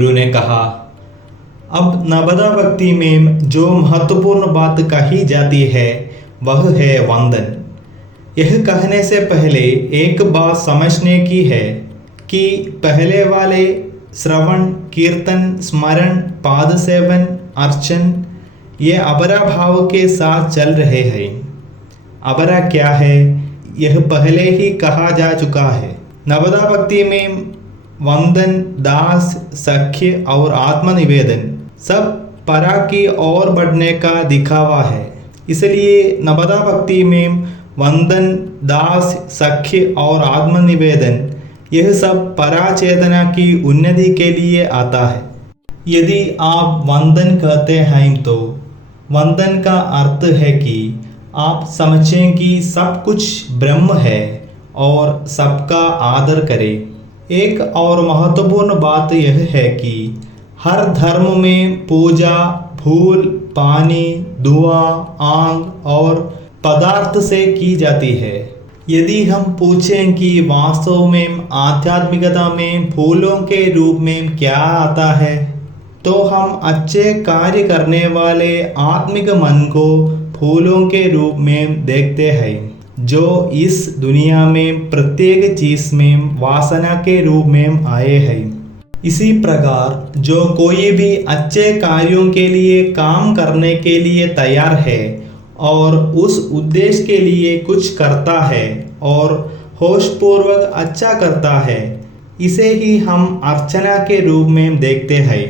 गुरु ने कहा, अब नवदा भक्ति में जो महत्वपूर्ण बात कही जाती है वह है वंदन। यह कहने से पहले एक बात समझने की है कि पहले वाले श्रवण, कीर्तन, स्मरण, पाद सेवन, अर्चन ये अपरा भाव के साथ चल रहे हैं। अपरा क्या है यह पहले ही कहा जा चुका है। नवदा भक्ति में वंदन, दास, सख्य और आत्मनिवेदन सब परा की ओर बढ़ने का दिखावा है। इसलिए नवदा भक्ति में वंदन, दास, सख्य और आत्मनिवेदन यह सब परा चेतना की उन्नति के लिए आता है। यदि आप वंदन कहते हैं तो वंदन का अर्थ है कि आप समझें कि सब कुछ ब्रह्म है और सबका आदर करें। एक और महत्वपूर्ण बात यह है कि हर धर्म में पूजा फूल, पानी, दुआ, आंग और पदार्थ से की जाती है। यदि हम पूछें कि वास्तव में आध्यात्मिकता में फूलों के रूप में क्या आता है, तो हम अच्छे कार्य करने वाले आत्मिक मन को फूलों के रूप में देखते हैं, जो इस दुनिया में प्रत्येक चीज में वासना के रूप में आए हैं। इसी प्रकार जो कोई भी अच्छे कार्यों के लिए काम करने के लिए तैयार है और उस उद्देश्य के लिए कुछ करता है और होशपूर्वक अच्छा करता है, इसे ही हम अर्चना के रूप में देखते हैं।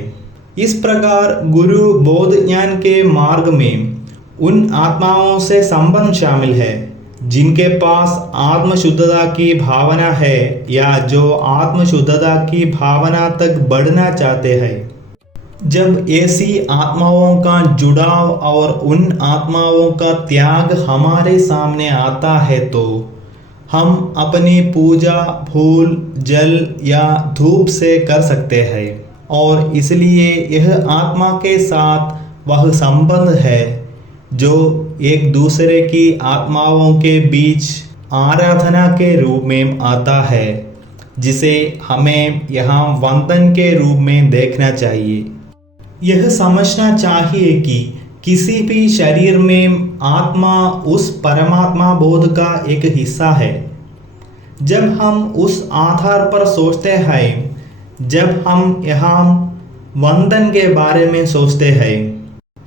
इस प्रकार गुरु बोध ज्ञान के मार्ग में उन आत्माओं से संबंध शामिल है जिनके पास आत्मशुद्धता की भावना है या जो आत्मशुद्धता की भावना तक बढ़ना चाहते हैं। जब ऐसी आत्माओं का जुड़ाव और उन आत्माओं का त्याग हमारे सामने आता है तो हम अपनी पूजा फूल, जल या धूप से कर सकते हैं और इसलिए यह आत्मा के साथ वह संबंध है जो एक दूसरे की आत्माओं के बीच आराधना के रूप में आता है, जिसे हमें यहाँ वंदन के रूप में देखना चाहिए। यह समझना चाहिए कि किसी भी शरीर में आत्मा उस परमात्मा बोध का एक हिस्सा है। जब हम उस आधार पर सोचते हैं, जब हम यहाँ वंदन के बारे में सोचते हैं,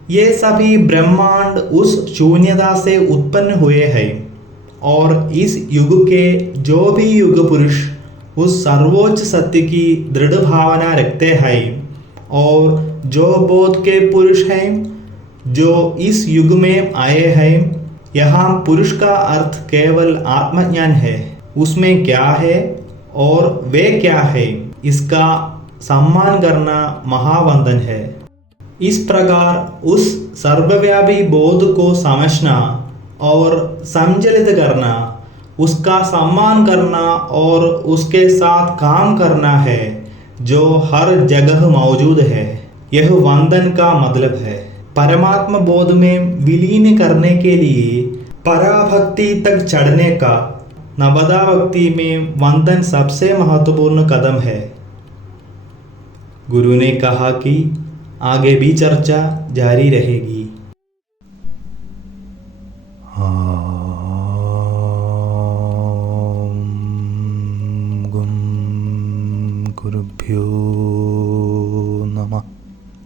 ये सभी ब्रह्मांड उस शून्यता से उत्पन्न हुए हैं और इस युग के जो भी युग पुरुष उस सर्वोच्च सत्य की दृढ़ भावना रखते हैं और जो बोध के पुरुष हैं जो इस युग में आए हैं, यहाँ पुरुष का अर्थ केवल आत्मज्ञान है। उसमें क्या है और वे क्या है, इसका सम्मान करना महावंदन है। इस प्रकार उस सर्वव्यापी बोध को समझना और संचलित करना, उसका सम्मान करना और उसके साथ काम करना है जो हर जगह मौजूद है। यह वंदन का मतलब है। परमात्मा बोध में विलीन करने के लिए पराभक्ति तक चढ़ने का नवदा भक्ति में वंदन सबसे महत्वपूर्ण कदम है। गुरु ने कहा कि आगे भी चर्चा जारी रहेगी। गुरुभ्यो नमः।